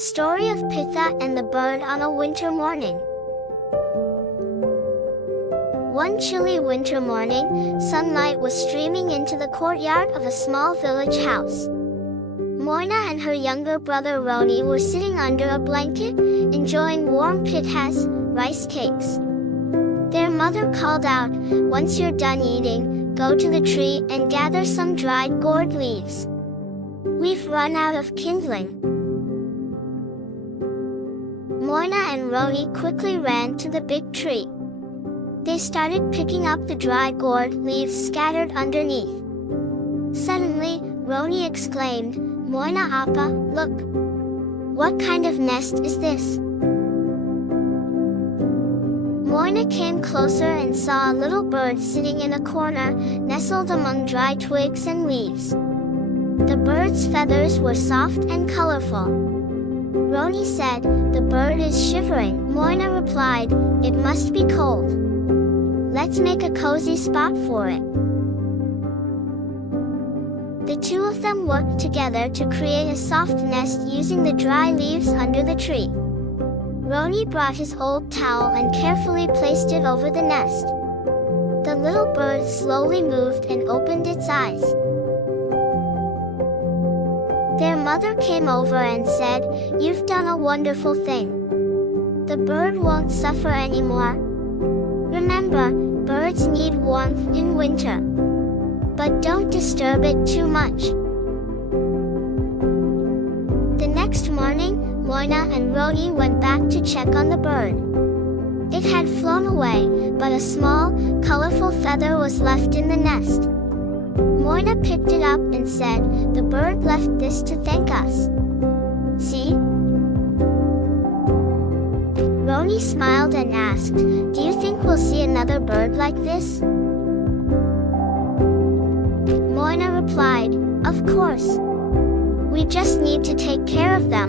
story of Pitha and the bird on a winter morning. One chilly winter morning, sunlight was streaming into the courtyard of a small village house. Moyna and her younger brother Roni were sitting under a blanket, enjoying warm pithas, rice cakes. Their mother called out, "Once you're done eating, go to the tree and gather some dried gourd leaves. We've run out of kindling." Moyna and Roni quickly ran to the big tree. They started picking up the dry gourd leaves scattered underneath. Suddenly, Roni exclaimed, "Moyna Appa, look! What kind of nest is this?" Moyna came closer and saw a little bird sitting in a corner, nestled among dry twigs and leaves. The bird's feathers were soft and colorful. Roni said, "The bird is shivering." Moyna replied, "It must be cold. Let's make a cozy spot for it." The two of them worked together to create a soft nest using the dry leaves under the tree. Roni brought his old towel and carefully placed it over the nest. The little bird slowly moved and opened its eyes. Their mother came over and said, "You've done a wonderful thing. The bird won't suffer anymore. Remember, birds need warmth in winter. But don't disturb it too much." The next morning, Moyna and Roni went back to check on the bird. It had flown away, but a small, colorful feather was left in the nest. Moyna picked it up and said, "The bird left this to thank us. See?" Roni smiled and asked, "Do you think we'll see another bird like this?" Moyna replied, "Of course. We just need to take care of them."